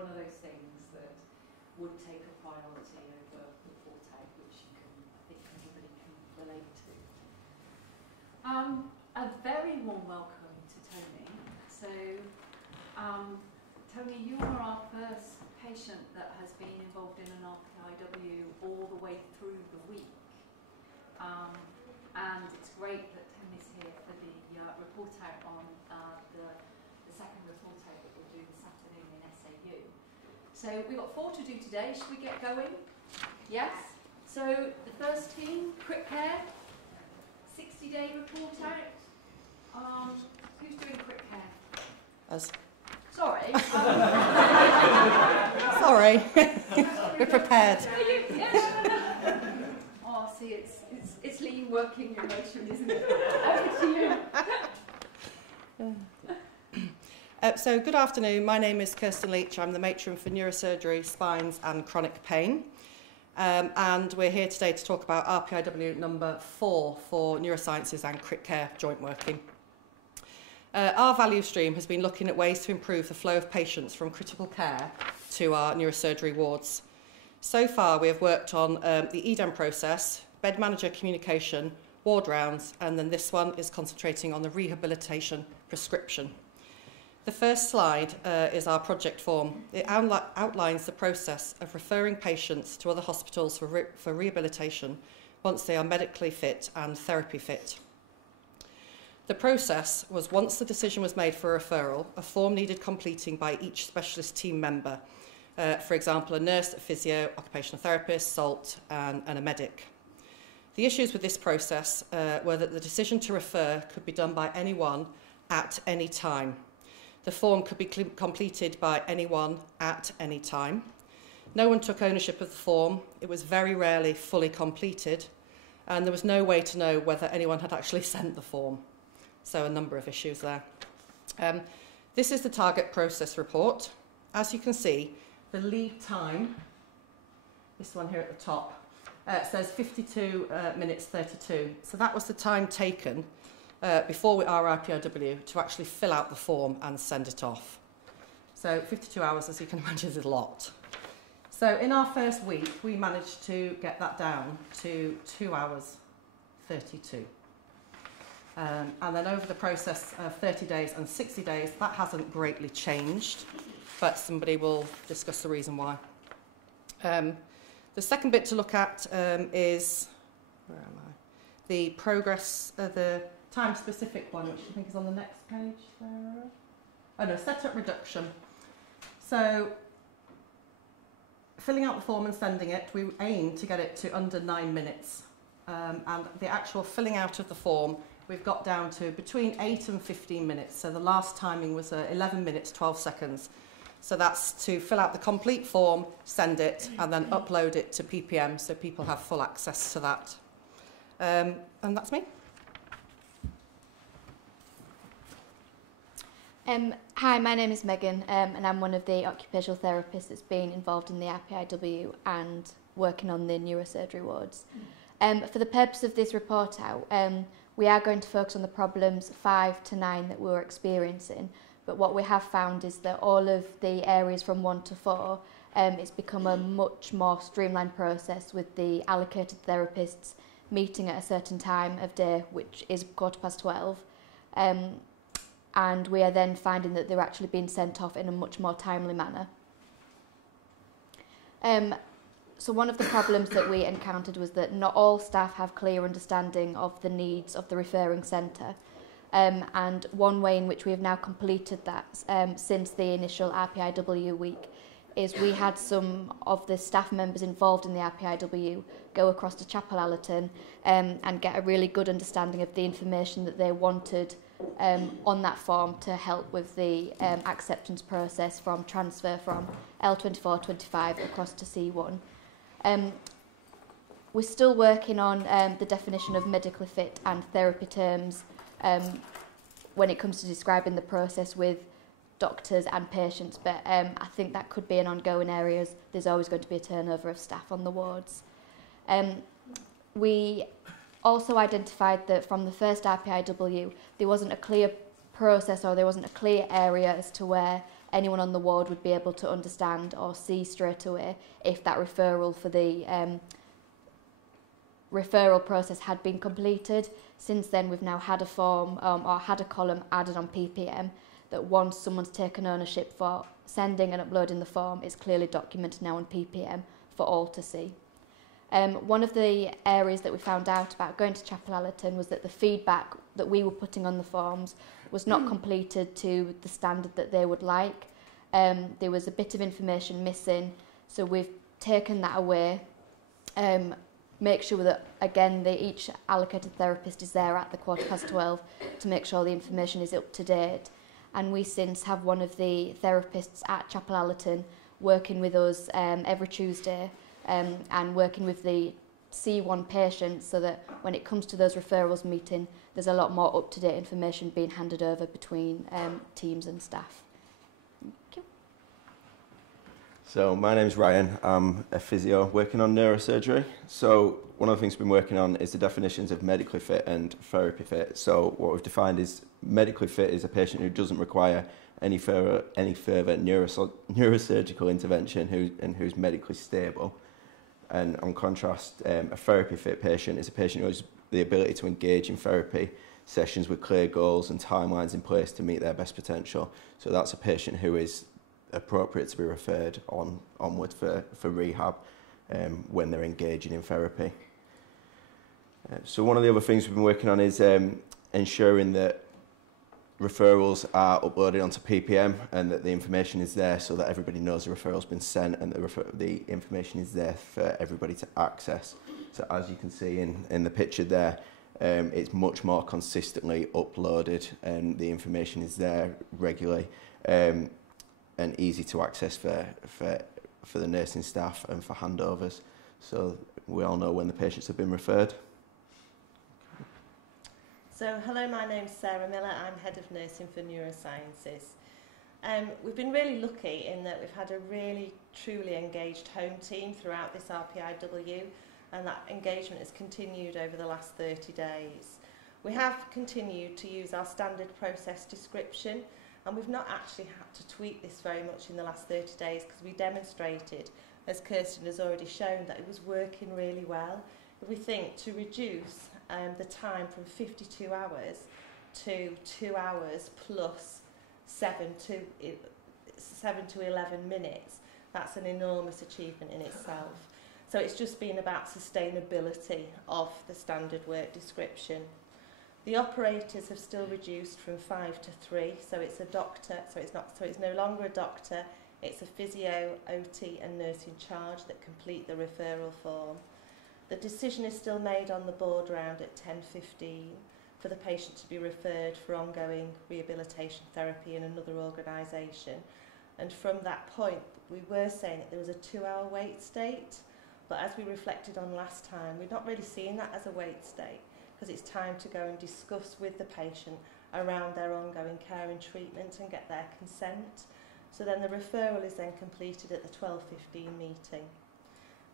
one of those things that would take a priority over report out, which you can, I think everybody can relate to. A very warm welcome to Tony. So, Tony, you are our first patient that has been involved in an RPIW all the way through the week. And it's great that Tony's here for the report out on the second report out that we'll do this afternoon in SAU. So we've got 4 to do today. Should we get going? Yes? So the first team, quick care, 60-day report out. Who's doing quick care? Us. Sorry. Sorry. We're prepared. Oh, see, it's lean working your motion, isn't it? Over to you. So good afternoon. My name is Kirsten Leach. I'm the matron for neurosurgery, spines and chronic pain. And we're here today to talk about RPIW number 4 for neurosciences and crit care joint working. Our value stream has been looking at ways to improve the flow of patients from critical care to our neurosurgery wards. So far, we have worked on the EDAM process, bed manager communication, ward rounds, and then this one is concentrating on the rehabilitation prescription. The first slide is our project form. It outlines the process of referring patients to other hospitals for rehabilitation once they are medically fit and therapy fit. The process was, once the decision was made for a referral, a form needed completing by each specialist team member. For example, a nurse, a physio, occupational therapist, SALT, and a medic. The issues with this process were that the decision to refer could be done by anyone at any time. The form could be completed by anyone at any time. No one took ownership of the form. It was very rarely fully completed, and there was no way to know whether anyone had actually sent the form. So a number of issues there. This is the target process report. As you can see, the lead time, this one here at the top, says 52 minutes 32. So that was the time taken before our RPIW to actually fill out the form and send it off. So 52 hours, as you can imagine, is a lot. So in our first week, we managed to get that down to 2 hours 32. And then over the process of 30 days and 60 days, that hasn't greatly changed, but somebody will discuss the reason why. The second bit to look at is, where am I? The progress, the time-specific one, which I think is on the next page there. Oh no, setup reduction. So, filling out the form and sending it, we aim to get it to under 9 minutes. And the actual filling out of the form, we've got down to between 8 and 15 minutes. So the last timing was 11 minutes, 12 seconds. So that's to fill out the complete form, send it, and then upload it to PPM so people have full access to that. And that's me. Hi, my name is Megan, and I'm one of the occupational therapists that's been involved in the RPIW and working on the neurosurgery wards. For the purpose of this report out, we are going to focus on the problems 5 to 9 that we were experiencing, but what we have found is that all of the areas from 1 to 4, it's become a much more streamlined process with the allocated therapists meeting at a certain time of day, which is 12:15. And we are then finding that they're actually being sent off in a much more timely manner. So one of the problems that we encountered was that not all staff have clear understanding of the needs of the referring centre. And one way in which we have now completed that since the initial RPIW week is we had some of the staff members involved in the RPIW go across to Chapel Allerton and get a really good understanding of the information that they wanted on that form to help with the acceptance process from transfer from L24-25 across to C1. We're still working on the definition of medically fit and therapy terms when it comes to describing the process with doctors and patients, but I think that could be an ongoing area as there's always going to be a turnover of staff on the wards. We also identified that from the first RPIW there wasn't a clear process or there wasn't a clear area as to where anyone on the ward would be able to understand or see straight away if that referral for the referral process had been completed. Since then, we've now had a form or had a column added on PPM that once someone's taken ownership for sending and uploading the form, it's clearly documented now on PPM for all to see. One of the areas that we found out about going to Chapel Allerton was that the feedback that we were putting on the forms was not completed to the standard that they would like. There was a bit of information missing, so we've taken that away. Make sure that, again, each allocated therapist is there at the 12:15 to make sure the information is up to date. And we since have one of the therapists at Chapel Allerton working with us every Tuesday and working with the C1 patients so that when it comes to those referrals meeting, there's a lot more up-to-date information being handed over between teams and staff. Thank you. So my name's Ryan, I'm a physio working on neurosurgery. So one of the things we've been working on is the definitions of medically fit and therapy fit. So what we've defined is medically fit is a patient who doesn't require any further neurosurgical intervention who's medically stable. And on contrast, a therapy fit patient is a patient who has the ability to engage in therapy sessions with clear goals and timelines in place to meet their best potential. So that's a patient who is appropriate to be referred onward for rehab when they're engaging in therapy. So one of the other things we've been working on is ensuring that referrals are uploaded onto PPM and that the information is there so that everybody knows the referral's been sent and the information is there for everybody to access. So as you can see in the picture there, it's much more consistently uploaded and the information is there regularly and easy to access for the nursing staff and for handovers. So we all know when the patients have been referred. So, hello, my name's Sarah Miller. I'm Head of Nursing for Neurosciences. We've been really lucky in that we've had a really, truly engaged home team throughout this RPIW, and that engagement has continued over the last 30 days. We have continued to use our standard process description, and we've not actually had to tweak this very much in the last 30 days because we demonstrated, as Kirsten has already shown, that it was working really well. If we think to reduce the time from 52 hours to 2 hours plus 7 to 11 minutes, that's an enormous achievement in itself. So it's just been about sustainability of the standard work description. The operators have still reduced from 5 to 3, so it's a doctor, so it's no longer a doctor, it's a physio, OT and nurse in charge that complete the referral form. The decision is still made on the board round at 10:15 for the patient to be referred for ongoing rehabilitation therapy in another organisation. And from that point, we were saying that there was a 2-hour wait state, but as we reflected on last time, we're not really seeing that as a wait state because it's time to go and discuss with the patient around their ongoing care and treatment and get their consent. So then the referral is then completed at the 12:15 meeting.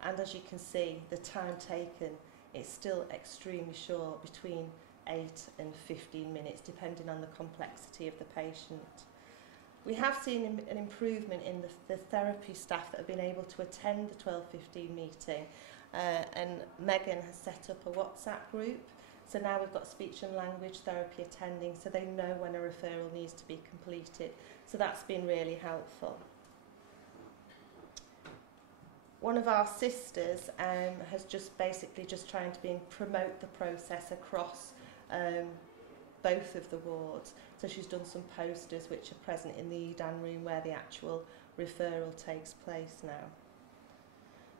And as you can see, the time taken is still extremely short, between 8 and 15 minutes, depending on the complexity of the patient. We have seen an improvement in the therapy staff that have been able to attend the 12:15 meeting, and Megan has set up a WhatsApp group. So now we've got speech and language therapy attending, so they know when a referral needs to be completed. So that's been really helpful. One of our sisters has just trying to promote the process across both of the wards. So she's done some posters which are present in the EDAN room where the actual referral takes place now.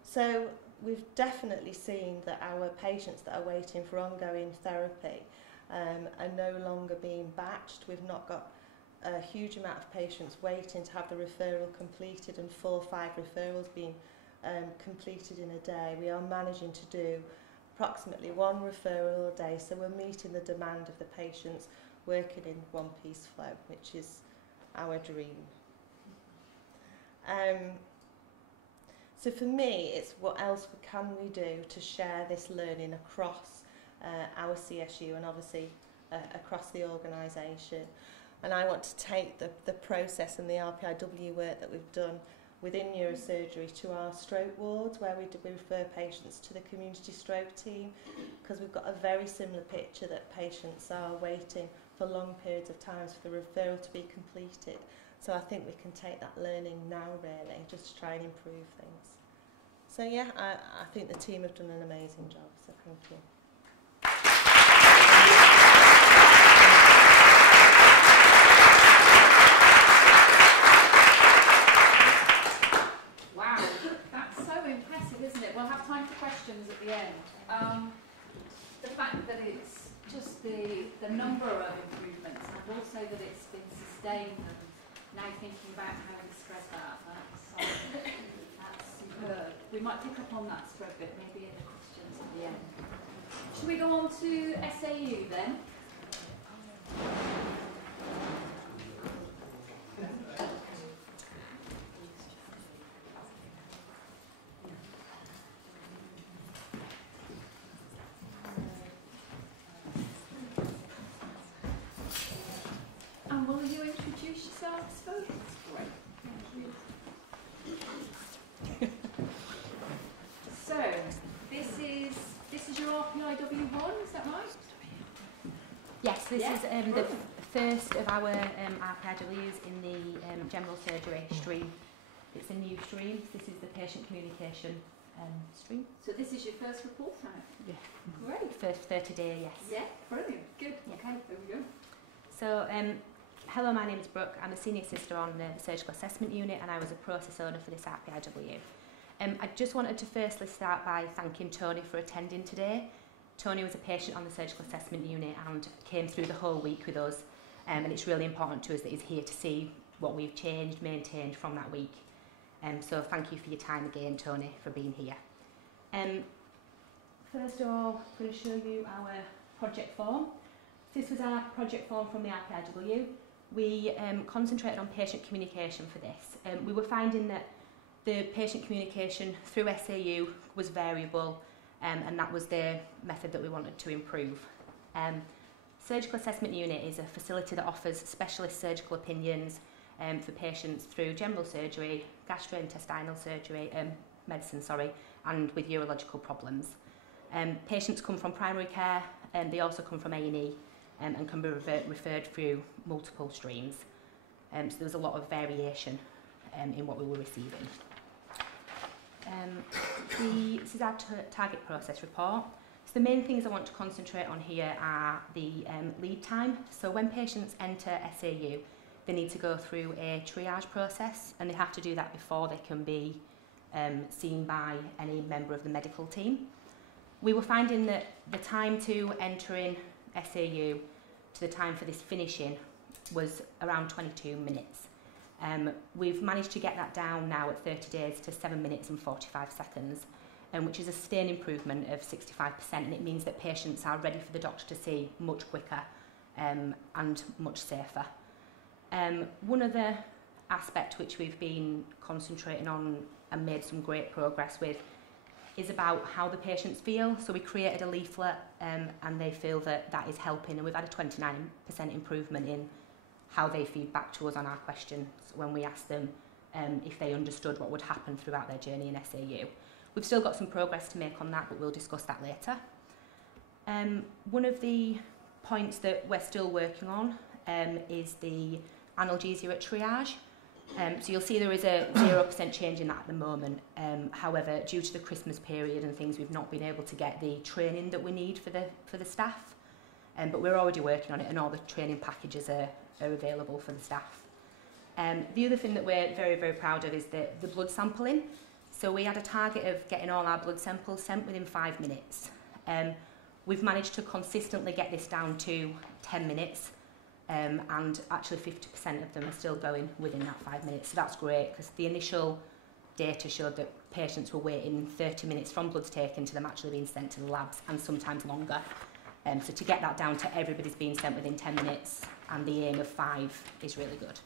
So we've definitely seen that our patients that are waiting for ongoing therapy are no longer being batched. We've not got a huge amount of patients waiting to have the referral completed and 4 or 5 referrals being completed in a day. We are managing to do approximately 1 referral a day, so we're meeting the demand of the patients working in one-piece flow, which is our dream. So for me, it's what else can we do to share this learning across our CSU and obviously across the organisation. And I want to take the process and the RPIW work that we've done within neurosurgery to our stroke wards, where we refer patients to the community stroke team, because we've got a very similar picture that patients are waiting for long periods of time for the referral to be completed. So I think we can take that learning now, really, just to try and improve things. So yeah, I think the team have done an amazing job, so thank you. Wow, that's so impressive, isn't it? We'll have time for questions at the end. The fact that it's just the number of improvements, and also that it's been sustained, and now thinking about how we spread that, that's superb. We might pick up on that spread bit maybe in the questions at the end. Should we go on to SAU then? And will you introduce yourselves first? Great, thank you. So, this is your RPIW1, is that right? Yes, this Yeah. is the first of our RPIWs in the general surgery stream. It's a new stream. This is the patient communication stream. So this is your first report out? Yeah. Great. First 30 day, yes. Yeah, brilliant. Good. Yeah. Okay, there we go. So, hello, my name is Brooke. I'm a senior sister on the surgical assessment unit, and I was a process owner for this RPIW. I just wanted to firstly start by thanking Tony for attending today. Tony was a patient on the surgical assessment unit and came through the whole week with us, and it's really important to us that he's here to see what we've changed, maintained from that week. So thank you for your time again, Tony, for being here. First of all, I'm going to show you our project form. This was our project form from the RPIW. We concentrated on patient communication for this. We were finding that the patient communication through SAU was variable, and that was the method that we wanted to improve. Surgical Assessment Unit is a facility that offers specialist surgical opinions for patients through general surgery, gastrointestinal surgery, medicine, and with urological problems. Patients come from primary care, and they also come from A&E, and can be referred through multiple streams. So there was a lot of variation in what we were receiving. This is our target process report. So the main things I want to concentrate on here are the lead time. So when patients enter SAU, they need to go through a triage process, and they have to do that before they can be seen by any member of the medical team. We were finding that the time to entering SAU to the time for this finishing was around 22 minutes. We've managed to get that down now at 30 days to 7 minutes and 45 seconds, which is a sustained improvement of 65%, and it means that patients are ready for the doctor to see much quicker and much safer. One other aspect which we've been concentrating on and made some great progress with is about how the patients feel. So we created a leaflet and they feel that that is helping, and we've had a 29% improvement in how they feed back to us on our questions when we ask them if they understood what would happen throughout their journey in SAU. We've still got some progress to make on that, but we'll discuss that later. One of the points that we're still working on is the analgesia at triage. So you'll see there is a 0% change in that at the moment. However, due to the Christmas period and things, we've not been able to get the training that we need for the staff. But we're already working on it, and all the training packages are available for the staff. The other thing that we're very, very proud of is the blood sampling. So we had a target of getting all our blood samples sent within 5 minutes. We've managed to consistently get this down to 10 minutes, and actually 50% of them are still going within that 5 minutes. So that's great, because the initial data showed that patients were waiting 30 minutes from bloods taken to them actually being sent to the labs, and sometimes longer. So to get that down to everybody's being sent within 10 minutes and the aim of 5 is really good.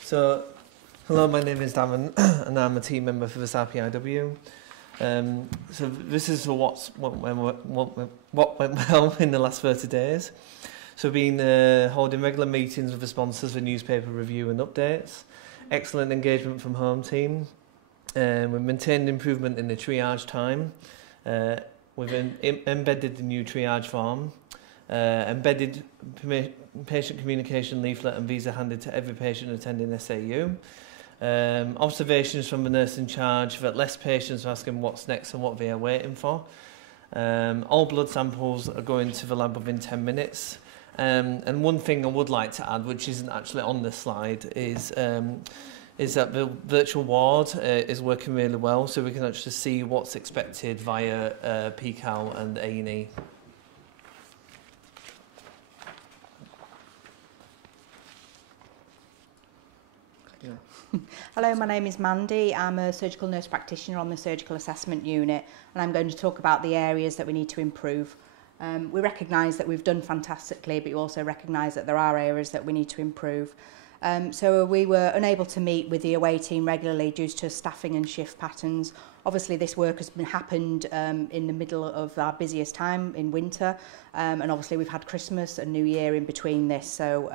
So, hello, my name is Davin and I'm a team member for this RPIW. So this is what went well in the last 30 days. So we've been holding regular meetings with the sponsors for newspaper review and updates. Excellent engagement from home team. We've maintained improvement in the triage time. We've embedded the new triage form. Embedded patient communication leaflet and visa handed to every patient attending SAU. Observations from the nurse in charge that less patients are asking what's next and what they are waiting for. All blood samples are going to the lab within 10 minutes. And one thing I would like to add, which isn't actually on this slide, is that the virtual ward is working really well, so we can actually see what's expected via PCAL and A&E. Hello, my name is Mandy. I'm a surgical nurse practitioner on the surgical assessment unit, and I'm going to talk about the areas that we need to improve. We recognise that we've done fantastically, but you also recognise that there are areas that we need to improve. So we were unable to meet with the away team regularly due to staffing and shift patterns. Obviously this work has happened in the middle of our busiest time in winter, and obviously we've had Christmas and New Year in between this, so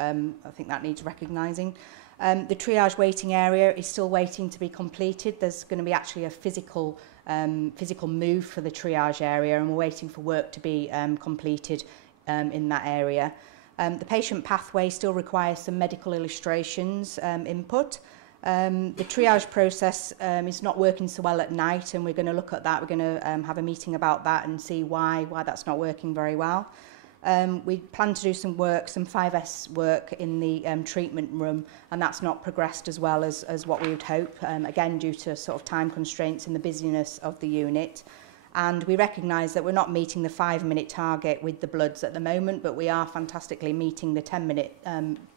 I think that needs recognising. The triage waiting area is still waiting to be completed. There's going to be actually a physical move for the triage area, and we're waiting for work to be completed in that area. The patient pathway still requires some medical illustrations input. The triage process is not working so well at night, and we're going to look at that. We're going to have a meeting about that and see why that's not working very well. We plan to do some 5S work in the treatment room, and that's not progressed as well as what we would hope, again due to sort of time constraints and the busyness of the unit. And we recognise that we're not meeting the 5-minute target with the bloods at the moment, but we are fantastically meeting the 10-minute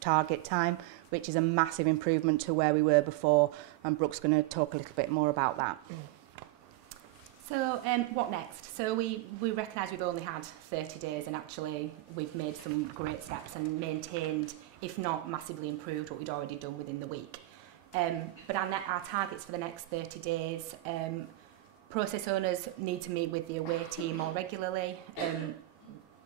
target time, which is a massive improvement to where we were before, and Brooke's going to talk a little bit more about that. So what next? So we recognise we've only had 30 days, and actually we've made some great steps and maintained, if not massively improved, what we'd already done within the week. But our targets for the next 30 days, process owners need to meet with the away team more regularly.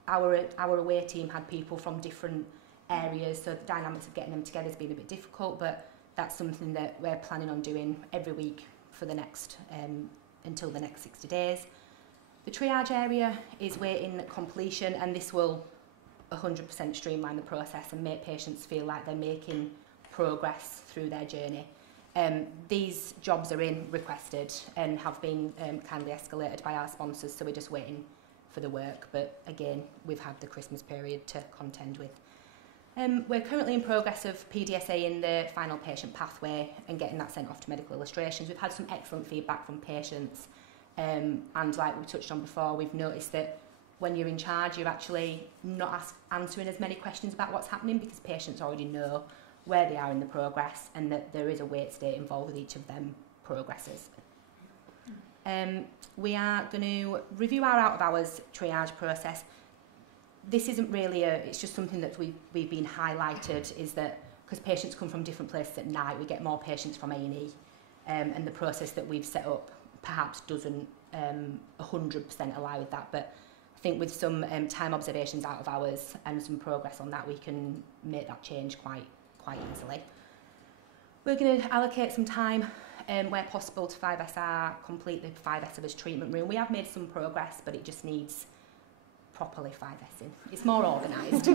Our away team had people from different areas, so the dynamics of getting them together has been a bit difficult, but that's something that we're planning on doing every week for the next until the next 60 days. The triage area is waiting completion, and this will 100% streamline the process and make patients feel like they're making progress through their journey. These jobs are in requested and have been kindly escalated by our sponsors, so we're just waiting for the work, but again we've had the Christmas period to contend with. We're currently in progress of PDSA in the final patient pathway and getting that sent off to medical illustrations. We've had some excellent feedback from patients, and like we touched on before, we've noticed that when you're in charge you're actually not answering as many questions about what's happening, because patients already know where they are in the progress and that there is a wait state involved with each of them progresses. We are going to review our out-of-hours triage process. This isn't really it's just something that we've been highlighted, is that because patients come from different places at night, we get more patients from A&E, and the process that we've set up perhaps doesn't 100% align with that, but I think with some time observations out of hours and some progress on that, we can make that change quite easily. We're going to allocate some time where possible to 5SR, complete the 5S treatment room. We have made some progress, but it just needs properly 5Sing. It's more organised.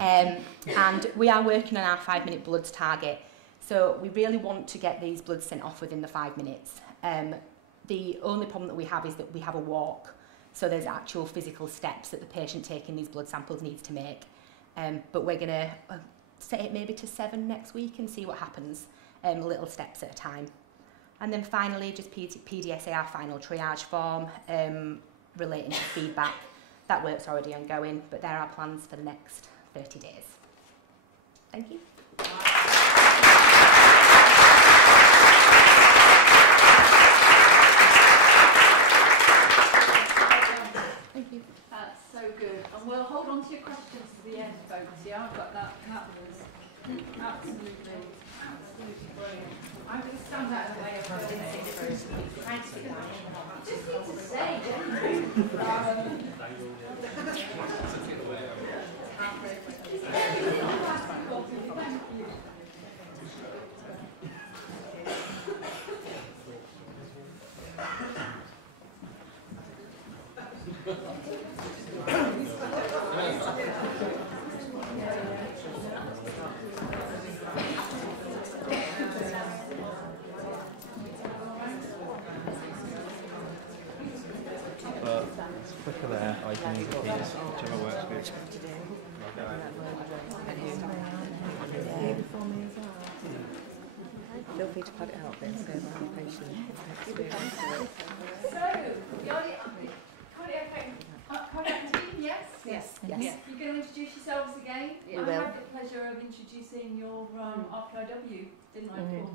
And we are working on our 5-minute bloods target. So we really want to get these bloods sent off within the 5 minutes. The only problem that we have is that we have a walk. So there's actual physical steps that the patient taking these blood samples needs to make. But we're going to set it maybe to 7 next week and see what happens, little steps at a time. And then finally, just PDSA, our final triage form relating to feedback. That work's already ongoing, but there are plans for the next 30 days. Thank you. Thank you. That's so good. And we'll hold on to your questions to the end, folks. Yeah, I've got that was Absolutely. Absolutely brilliant. I'm going to stand out of the way of the just need to say, quicker there, or you can use the keys, whichever works for you. Feel free to put it out there so that the patient experience it. So, cardiac team, yes? Yes. You're going to introduce yourselves again? We I will. had the pleasure of introducing your RPIW, didn't I,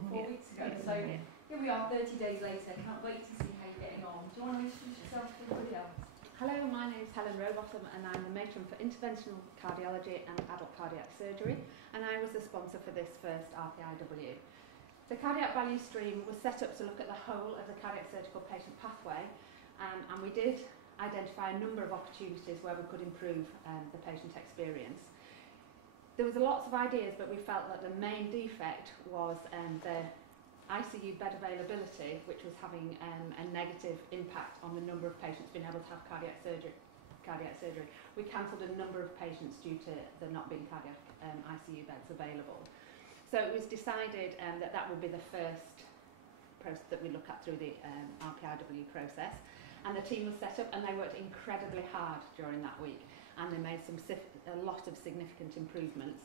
4 weeks ago? So here we are, 30 days later. Can't wait to see how you're getting on. Do you want to introduce yourself to everybody else? Hello, my name is Helen Rowbottom and I'm the matron for interventional cardiology and adult cardiac surgery, and I was the sponsor for this first RPIW. The cardiac value stream was set up to look at the whole of the cardiac surgical patient pathway, and we did identify a number of opportunities where we could improve the patient experience. There was lots of ideas, but we felt that the main defect was the ICU bed availability, which was having a negative impact on the number of patients being able to have cardiac surgery. We cancelled a number of patients due to there not being cardiac ICU beds available. So it was decided that that would be the first process that we look at through the RPIW process. And the team was set up and they worked incredibly hard during that week. And they made a lot of significant improvements.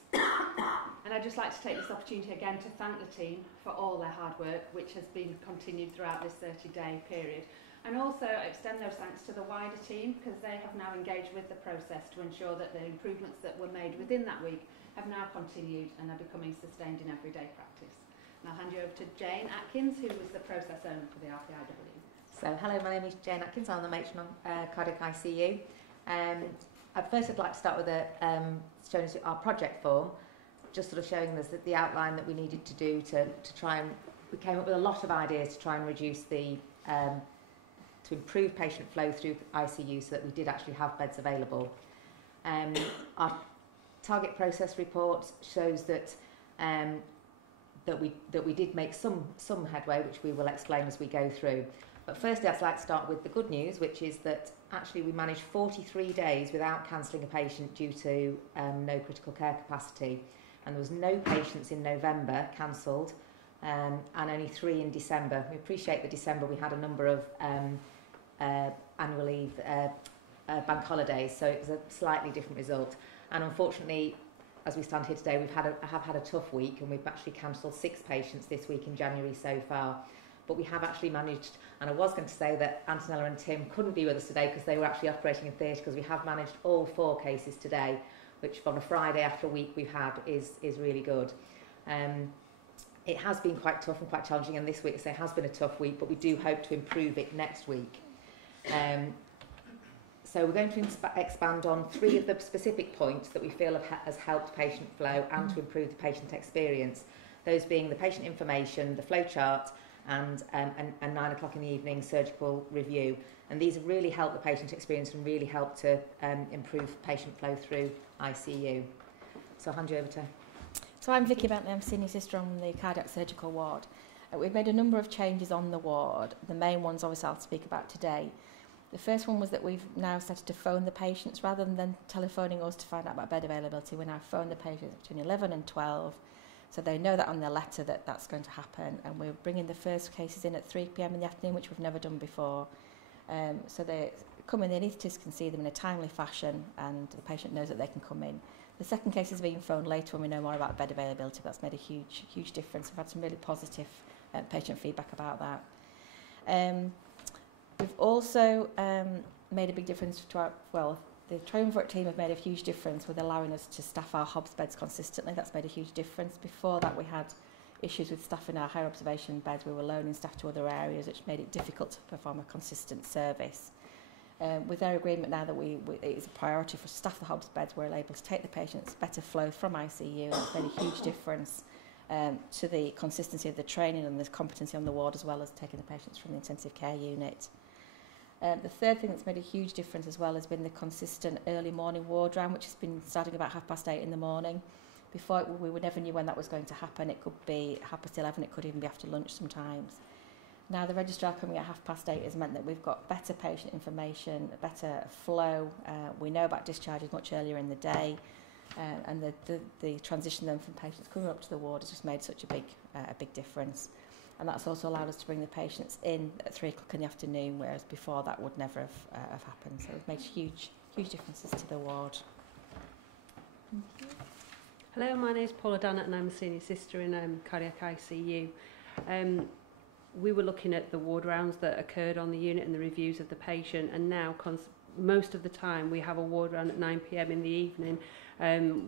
And I'd just like to take this opportunity again to thank the team for all their hard work, which has been continued throughout this 30-day period. And also extend those thanks to the wider team, because they have now engaged with the process to ensure that the improvements that were made within that week have now continued and are becoming sustained in everyday practice. And I'll hand you over to Jane Atkins, who was the process owner for the RPIW. So, hello, my name is Jane Atkins. I'm the matron on cardiac ICU. I'd like to start with showing us our project form, just sort of showing us the outline that we needed to do to try and, we came up with a lot of ideas to try and reduce the, to improve patient flow through ICU so that we did actually have beds available. Our target process report shows that that we did make some headway, which we will explain as we go through. But firstly, I'd like to start with the good news, which is that actually we managed 43 days without cancelling a patient due to no critical care capacity. And there was no patients in November cancelled, and only 3 in December. We appreciate that December we had a number of annual leave, bank holidays, so it was a slightly different result. And unfortunately, as we stand here today, I have had a tough week, and we've actually cancelled 6 patients this week in January so far. But we have actually managed, and I was going to say that Antonella and Tim couldn't be with us today because they were actually operating in theatre, because we have managed all 4 cases today, which from a Friday after a week we've had is really good. It has been quite tough and quite challenging, and this week so it has been a tough week, but we do hope to improve it next week. So we're going to expand on 3 of the specific points that we feel has helped patient flow and to improve the patient experience. Those being the patient information, the flow chart, and 9 o'clock in the evening surgical review. And these have really helped the patient experience and really helped to improve patient flow through ICU. So I'll hand you over to... So I'm Vicky Bentley, I'm senior sister on the cardiac surgical ward. We've made a number of changes on the ward. The main ones obviously I'll speak about today. The first one was that we've now started to phone the patients rather than telephoning us to find out about bed availability. We now phone the patients between 11 and 12. So they know that on their letter that that's going to happen, and we're bringing the first cases in at 3 p.m. in the afternoon, which we've never done before. So they come in, the anaesthetist can see them in a timely fashion, and the patient knows that they can come in. The second case is being phoned later when we know more about bed availability. That's made a huge difference. We've had some really positive patient feedback about that. We've also made a big difference to our, the Triumvirate team have made a huge difference with allowing us to staff our HOBS beds consistently. That's made a huge difference. Before that, we had issues with staffing our higher observation beds. We were loaning staff to other areas, which made it difficult to perform a consistent service. With their agreement now that it is a priority for staff the Hobbs beds, we're able to take the patients better flow from ICU, and it's made a huge difference to the consistency of the training and the competency on the ward, as well as taking the patients from the intensive care unit. The third thing that's made a huge difference as well has been the consistent early morning ward round, which has been starting about 8:30 in the morning. Before, we never knew when that was going to happen. It could be 11:30, it could even be after lunch sometimes. Now the registrar coming at 8:30 has meant that we've got better patient information, better flow. We know about discharges much earlier in the day, and the transition then from patients coming up to the ward has just made such a big difference. And that's also allowed us to bring the patients in at 3 o'clock in the afternoon, whereas before that would never have happened. So it's made huge differences to the ward. Hello, my name is Paula Dannett and I'm a senior sister in cardiac ICU. We were looking at the ward rounds that occurred on the unit and the reviews of the patient, and now most of the time we have a ward round at 9 p.m. in the evening,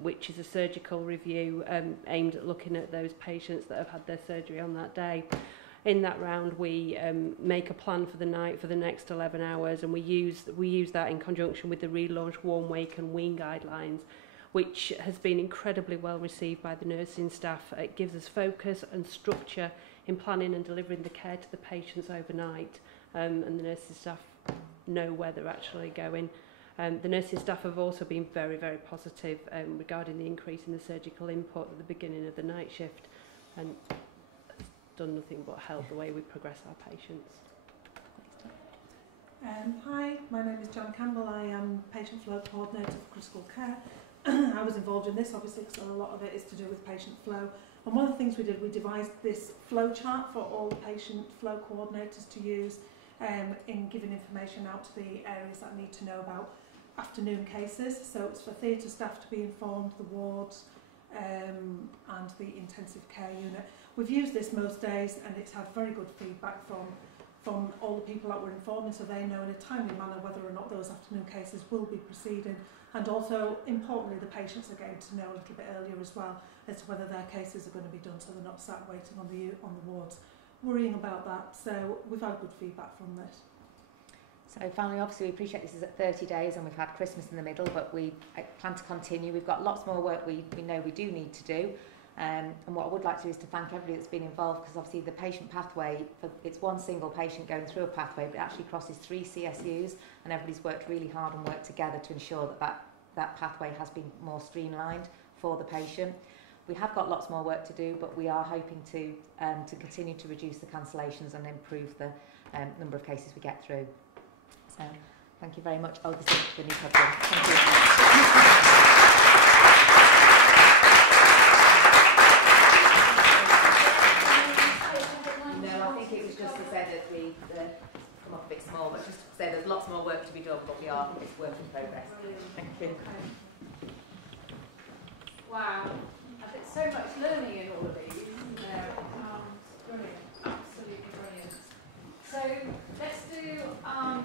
which is a surgical review aimed at looking at those patients that have had their surgery on that day. In that round we make a plan for the night for the next 11 hours, and we use that in conjunction with the relaunched warm, wake and wean guidelines, which has been incredibly well received by the nursing staff. It gives us focus and structure in planning and delivering the care to the patients overnight, and the nursing staff know where they're actually going. The nursing staff have also been very, very positive regarding the increase in the surgical input at the beginning of the night shift, and it's done nothing but help the way we progress our patients. Hi, my name is Jan Campbell. I am Patient Flow Coordinator for Critical Care. I was involved in this obviously because a lot of it is to do with patient flow. And one of the things we did, we devised this flow chart for all the patient flow coordinators to use in giving information out to the areas that need to know about afternoon cases. So it's for theatre staff to be informed, the wards and the intensive care unit. We've used this most days and it's had very good feedback from all the people that we're informing, so they know in a timely manner whether or not those afternoon cases will be proceeding. And also, importantly, the patients are getting to know a little bit earlier as well as to whether their cases are going to be done, so they're not sat waiting on the wards, worrying about that. So we've had good feedback from this. So finally, obviously, we appreciate this is at 30 days and we've had Christmas in the middle, but we plan to continue. We've got lots more work we know we do need to do. And what I would like to do is to thank everybody that's been involved, because obviously the patient pathway, it's one single patient going through a pathway, but it actually crosses 3 CSUs, and everybody's worked really hard and worked together to ensure that pathway has been more streamlined for the patient. We have got lots more work to do, but we are hoping to continue to reduce the cancellations and improve the number of cases we get through. So thank you very much. Oh, this is the new podium. Thank you. Come up a bit small, but just to say there's lots more work to be done, but it's work in progress. Thank you. Wow, I think so much learning in all of these, isn't there? Brilliant, absolutely brilliant. So let's do our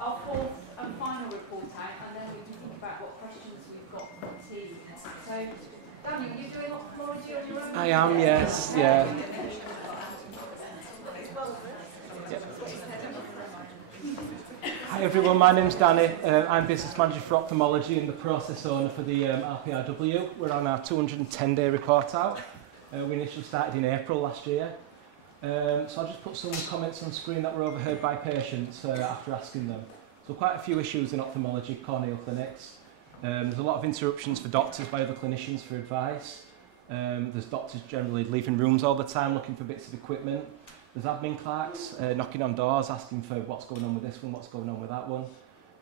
4th and final report out, and then we can think about what questions we've got from the team. So Daniel, are you doing ophthalmology on your own? I am, yes, yeah. Hi everyone, my name's Danny. I'm Business Manager for Ophthalmology and the Process Owner for the RPIW. We're on our 210-day report out. We initially started in April last year. So I'll just put some comments on screen that were overheard by patients after asking them. So quite a few issues in ophthalmology, corneal clinics. There's a lot of interruptions for doctors by other clinicians for advice. There's doctors generally leaving rooms all the time looking for bits of equipment. There's admin clerks knocking on doors asking for what's going on with this one, what's going on with that one.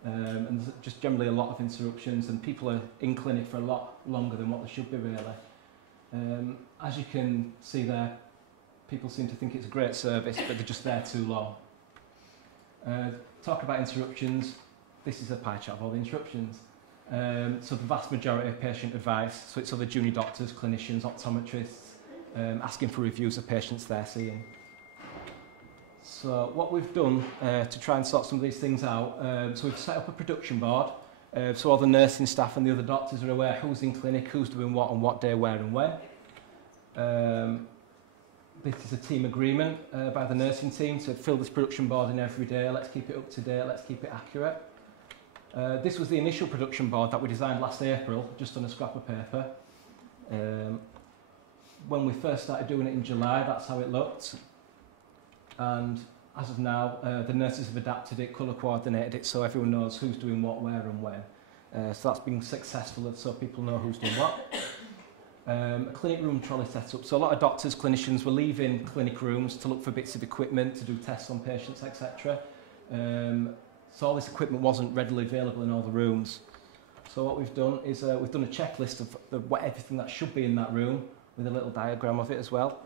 And there's just generally a lot of interruptions, and people are in clinic for a lot longer than what they should be really. As you can see there, people seem to think it's a great service, but they're just there too long. Talk about interruptions. This is a pie chart of all the interruptions. So the vast majority of patient advice, so it's other junior doctors, clinicians, optometrists, asking for reviews of patients they're seeing. So what we've done to try and sort some of these things out, so we've set up a production board, so all the nursing staff and the other doctors are aware who's in clinic, who's doing what on what day, where and when. This is a team agreement by the nursing team to fill this production board in every day. Let's keep it up to date, let's keep it accurate. This was the initial production board that we designed last April, just on a scrap of paper. When we first started doing it in July, that's how it looked. And as of now, the nurses have adapted it, colour coordinated it, so everyone knows who's doing what, where and when. So that's been successful, so people know who's doing what. A clinic room trolley set up. So a lot of doctors, clinicians were leaving clinic rooms to look for bits of equipment, to do tests on patients, etc. So all this equipment wasn't readily available in all the rooms. So what we've done is we've done a checklist of everything that should be in that room, with a little diagram of it as well.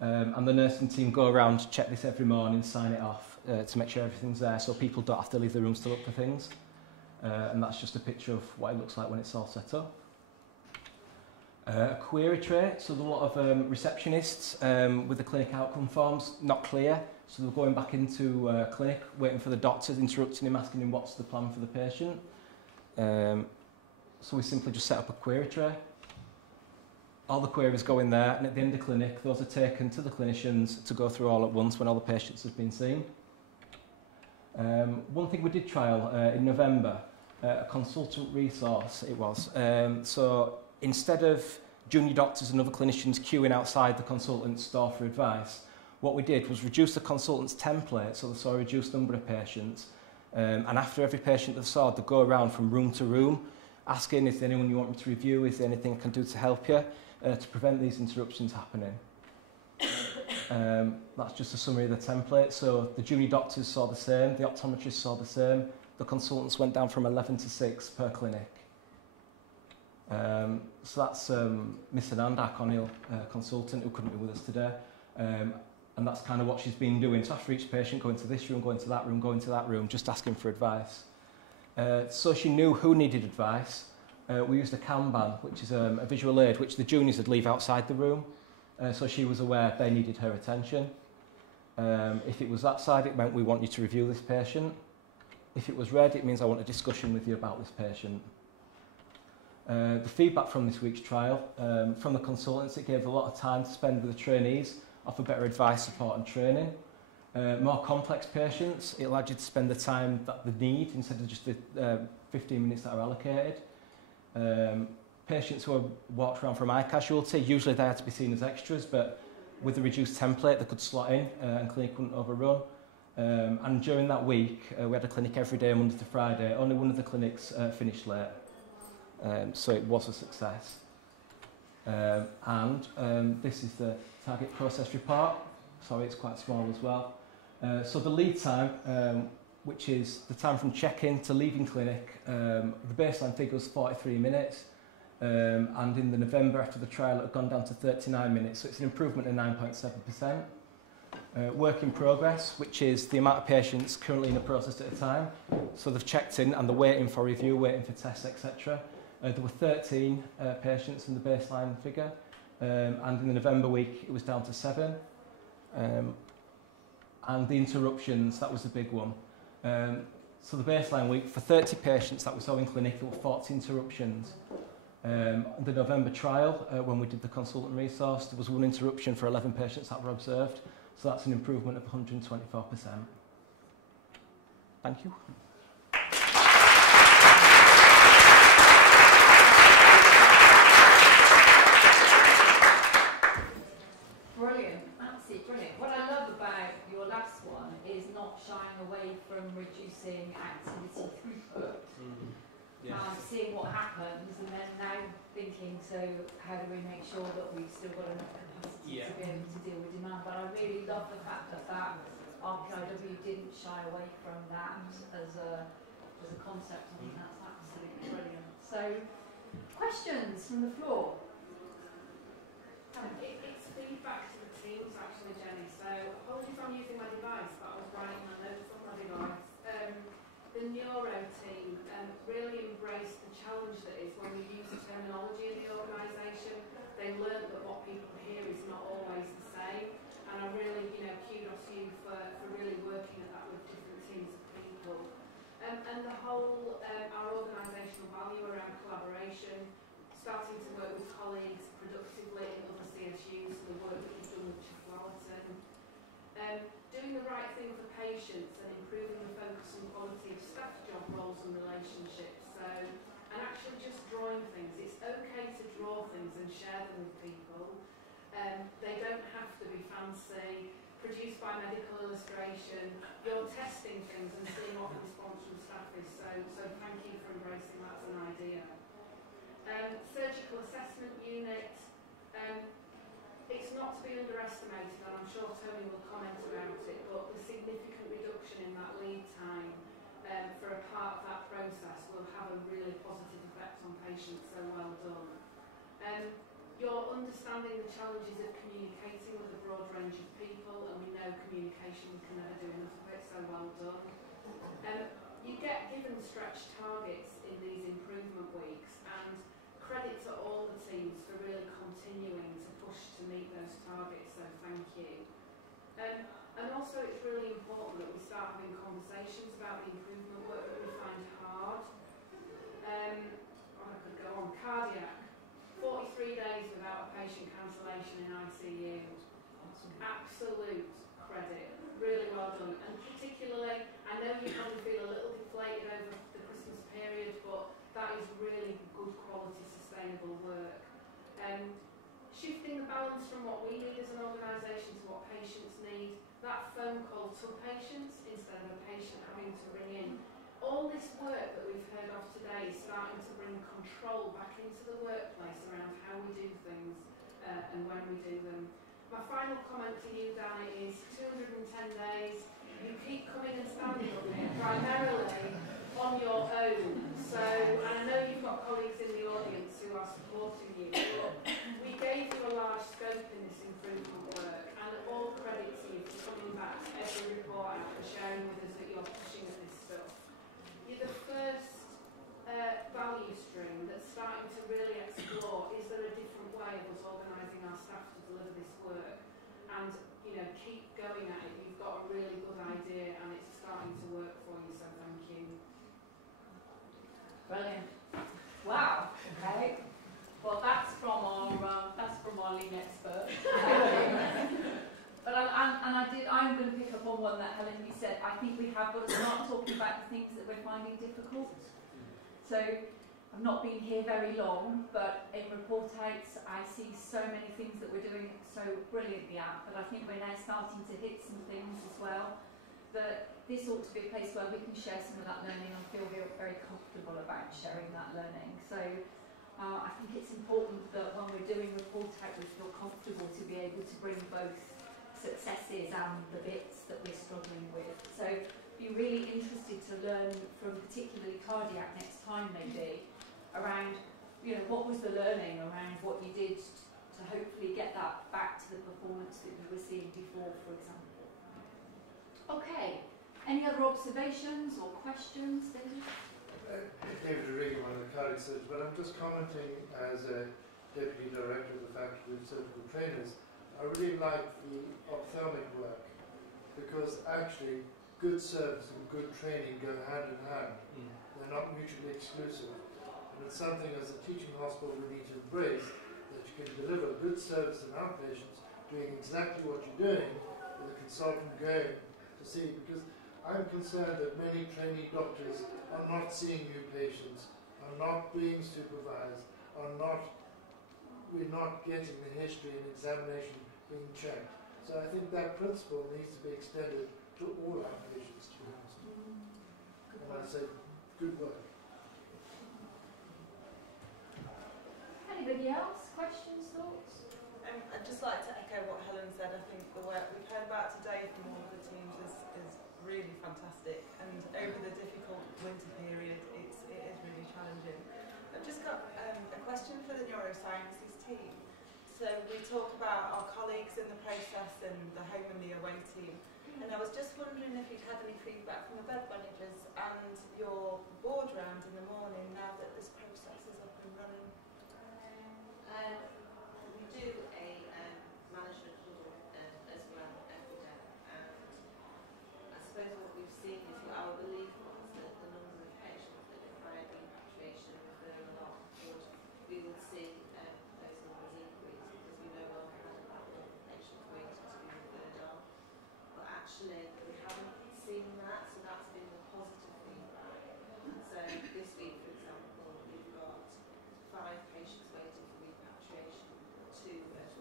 And the nursing team go around to check this every morning, sign it off to make sure everything's there, so people don't have to leave the rooms to look for things. And that's just a picture of what it looks like when it's all set up. A query tray, so there's a lot of receptionists with the clinic outcome forms not clear, so they're going back into clinic, waiting for the doctors, interrupting him, asking him what's the plan for the patient. So we simply just set up a query tray. All the queries go in there, and at the end of the clinic, those are taken to the clinicians to go through all at once when all the patients have been seen. One thing we did trial in November, a consultant resource it was. So instead of junior doctors and other clinicians queuing outside the consultant's store for advice, what we did was reduce the consultant's template, so they saw a reduced number of patients. And after every patient they saw, they'd go around from room to room, asking, is there anyone you want me to review, is there anything I can do to help you? To prevent these interruptions happening. That's just a summary of the template. So the junior doctors saw the same, the optometrists saw the same, the consultants went down from 11 to 6 per clinic. So that's Miss Ananda, O'Neill, consultant, who couldn't be with us today. And that's kind of what she's been doing. So after each patient, going to this room, going to that room, going to that room, just asking for advice. So she knew who needed advice. We used a Kanban, which is a visual aid, which the juniors would leave outside the room. So she was aware they needed her attention. If it was that side, it meant we want you to review this patient. If it was red, it means I want a discussion with you about this patient. The feedback from this week's trial, from the consultants, it gave a lot of time to spend with the trainees, offer better advice, support and training. More complex patients, it allowed you to spend the time that they need instead of just the 15 minutes that are allocated. Patients who are walked around from eye casualty, usually they had to be seen as extras, but with the reduced template they could slot in and clinic wouldn't overrun. And during that week we had a clinic every day, Monday to Friday. Only one of the clinics finished late, so it was a success. This is the target process report. Sorry, it's quite small as well. So the lead time, which is the time from check-in to leaving clinic, the baseline figure was 43 minutes, and in the November after the trial it had gone down to 39 minutes, so it's an improvement of 9.7%. Work in progress, which is the amount of patients currently in the process at a time, so they've checked in and they're waiting for review, waiting for tests, etc. There were 13 patients in the baseline figure, and in the November week it was down to 7. And the interruptions, that was the big one. So the baseline week, for 30 patients that we saw in clinic, there were 40 interruptions. The November trial, when we did the consultant resource, there was 1 interruption for 11 patients that were observed. So that's an improvement of 124%. Thank you. Brilliant, absolutely brilliant. What I love about your last one is not shying away from reducing activity throughput. Seeing what happens and then now thinking, so how do we make sure that we've still got enough capacity to be able to deal with demand. But I really love the fact that RPIW didn't shy away from that as a concept. I think that's absolutely brilliant. So, questions from the floor? It's feedback to the teams actually, Jenny. So apologies if I'm using my device, but I was writing my notes on my device. The neuro team really embraced the challenge that is when we use the terminology in the organisation. They learned that what people hear is not always the same, and I really, kudos to you for really working at that with different teams of people. And the whole, our organisational value around collaboration, starting to work with colleagues productively in other CSUs, so the work that you've done with Chefwellerton, doing the right thing for patients and improving the focus and quality of staff job roles and relationships. fancy, produced by medical illustration. You're testing things and seeing what the response from staff is, so thank you for embracing that as an idea. Surgical assessment unit, it's not to be underestimated, and I'm sure Tony will comment about it, but the significant reduction in that lead time for a part of that process will have a really positive effect on patients, so well done. You're understanding the challenges of communicating with a broad range of people, and we know communication can never do enough of it, so well done. You get given stretched targets in these improvement weeks, and credit to all the teams for really continuing to push to meet those targets, so thank you. And also it's really important that we start having conversations about the improvement work that we find hard. I could go on. Cardiac. 43 days without a patient cancellation in ICU. Absolute credit. Really well done. And particularly, I know you probably feel a little deflated over the Christmas period, but that is really good quality, sustainable work. Shifting the balance from what we need as an organisation to what patients need. That phone call to patients instead of a patient having to ring in. All this work that we've heard of today is starting to bring control back into the workplace around how we do things and when we do them. My final comment to you, Danny, is 210 days. You keep coming and standing up here primarily on your own. So I know you've got colleagues in the audience who are supporting you, but we gave you a large scope in this improvement work, and all credit to you for coming back to every report out and sharing with us that you're pushing at this stuff. You're the first value stream that's starting to really explore, is there a different way of us organising our staff to deliver this work? And, you know, keep going at it. You've got a really good idea and it's starting to work for you, so thank you. Brilliant. Wow. Okay. Well, that's from our lead expert. But I'm going to pick up on one that Helen, you said. I think we have got to start talking about the things that we're finding difficult. So I've not been here very long, but in report outs I see so many things that we're doing so brilliantly at, but I think we're now starting to hit some things as well, that this ought to be a place where we can share some of that learning and feel very comfortable about sharing that learning. So I think it's important that when we're doing report out we feel comfortable to be able to bring both successes and the bits that we're struggling with. So be really interested to learn from particularly cardiac next time maybe around, you know, what was the learning around what you did to hopefully get that back to the performance that you were seeing before, for example. Okay, any other observations or questions, David? David O'Reilly, one of the cardiac surgeons, but I'm just commenting as a Deputy Director of the Faculty of Surgical Trainers. I really like the ophthalmic work because actually good service and good training go hand in hand. They're not mutually exclusive. And it's something as a teaching hospital we need to embrace, that you can deliver good service in outpatients, doing exactly what you're doing, with a consultant going to see. Because I'm concerned that many trainee doctors are not seeing new patients, are not being supervised, we're not getting the history and examination being checked. So I think that principle needs to be extended to all our patients, to be honest. And I say, good work. Anybody else? Questions, thoughts? I'd just like to echo what Helen said. I think the work we've heard about today from all of the teams is really fantastic. And over the difficult winter period, it is really challenging. I've just got a question for the neurosciences team. So we talk about our colleagues in the process and the home and the away team. And I was just wondering if you'd had any feedback from the bed managers and your board round in the morning now that this process is up and running. We do a management call as well every day, and I suppose what we've seen is that our belief was that the number of patients that require repatriation and referral on we would see those numbers increase because we no longer had a backlog of patients waiting to be referred on. But actually we haven't seen that, so that's been the positive feedback. And so this week, for example, we've got 5 patients waiting for repatriation, 2 at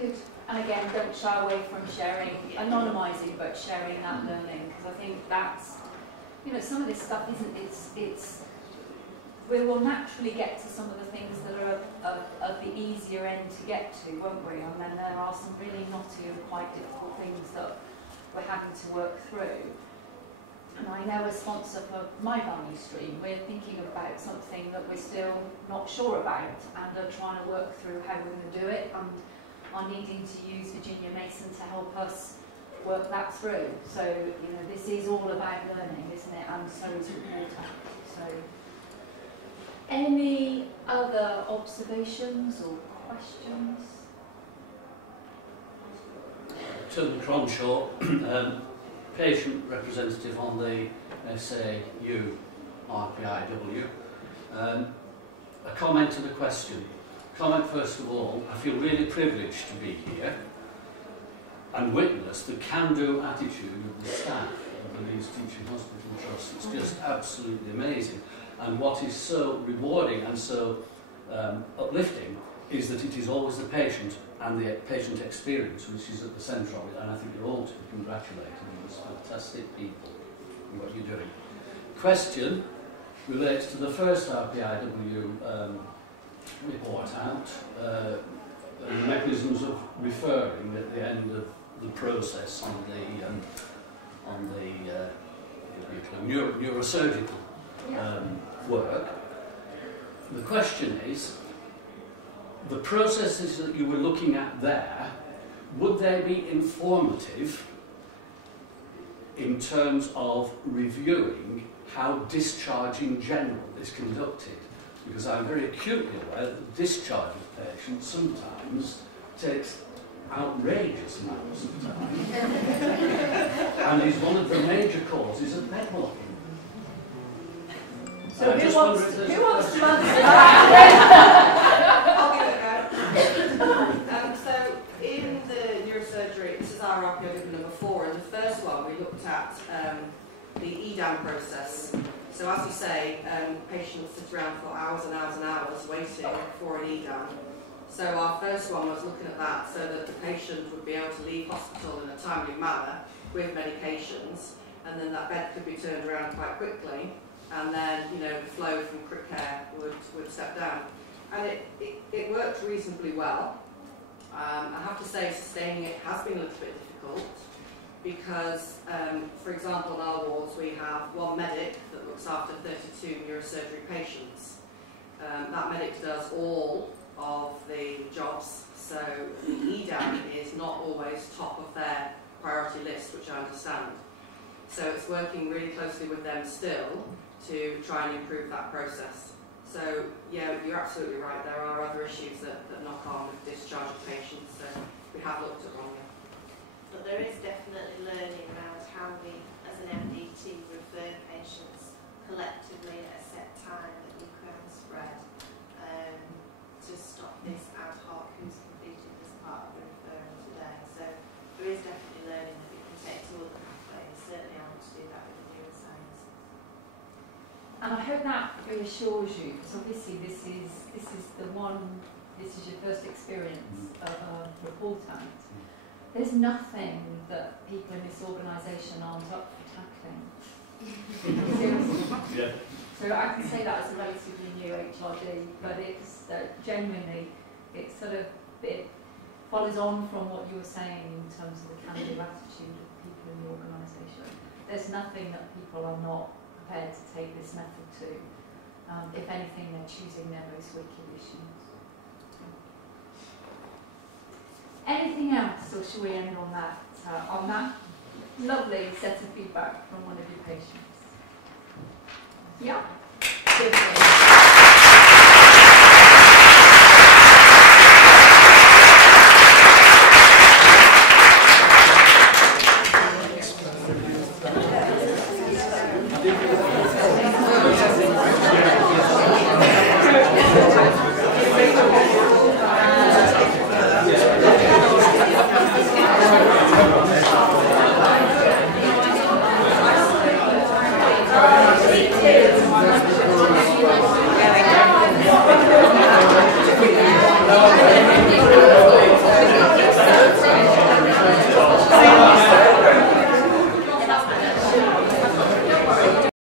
could, and again, don't shy away from sharing, anonymising, but sharing that learning, because I think that's, you know, some of this stuff isn't, we will naturally get to some of the things that are of the easier end to get to, won't we? And then there are some really knotty and quite difficult things that we're having to work through. And I know as sponsor for my value stream, we're thinking about something that we're still not sure about and are trying to work through how we're going to do it, and are needing to use Virginia Mason to help us work that through. So, you know, this is all about learning, isn't it? And so is reporting. So, any other observations or questions? Tim Cronshaw, patient representative on the SAU RPIW. A comment and a question. Comment first of all, I feel really privileged to be here and witness the can-do attitude of the staff of the Leeds Teaching Hospital Trust. It's just absolutely amazing. And what is so rewarding and so uplifting is that it is always the patient and the patient experience which is at the centre of it, and I think you're all to be congratulated on this fantastic people and what you're doing. Question relates to the first RPIW report out, the mechanisms of referring at the end of the process on the neurosurgical work. The question is, the processes that you were looking at there, would they be informative in terms of reviewing how discharge in general is conducted? Because I'm very acutely aware that the discharge of patients sometimes takes outrageous amounts of time and is one of the major causes of bed blocking. So who wants to answer I'll give it a go. So in the neurosurgery, this is our RPIW number 4, and the first one we looked at the EDAM process. So as you say, patients sit around for hours and hours and hours waiting for an EDAM. So our first one was looking at that so that the patient would be able to leave hospital in a timely manner with medications, and then that bed could be turned around quite quickly, and then, you know, the flow from crit care would step down. And it worked reasonably well. I have to say sustaining it has been a little bit difficult because, for example, in our wards we have one medic that looks after 32 neurosurgery patients. That medic does all of the jobs, so the EDAM is not always top of their priority list, which I understand. So it's working really closely with them still to try and improve that process. So yeah, you're absolutely right, there are other issues that knock on with discharge of patients, so we have looked at wrongly. But there is definitely learning around how we, as an MDT, refer patients collectively at a set time that we can spread to stop this ad hoc who's completed this part of the referral today. So there is definitely learning that we can take to other pathways. Certainly I want to do that with the neuroscience. And I hope that reassures you, because obviously this is your first experience of a report out. There's nothing that people in this organisation aren't up for tackling. Seriously. Yeah. So I can say that as a relatively new HRD, but it's genuinely, it follows on from what you were saying in terms of the can-do attitude of people in the organisation. There's nothing that people are not prepared to take this method to. If anything, they're choosing their most wicked issues. Anything else, or shall we end on that lovely set of feedback from one of your patients? Yeah? No.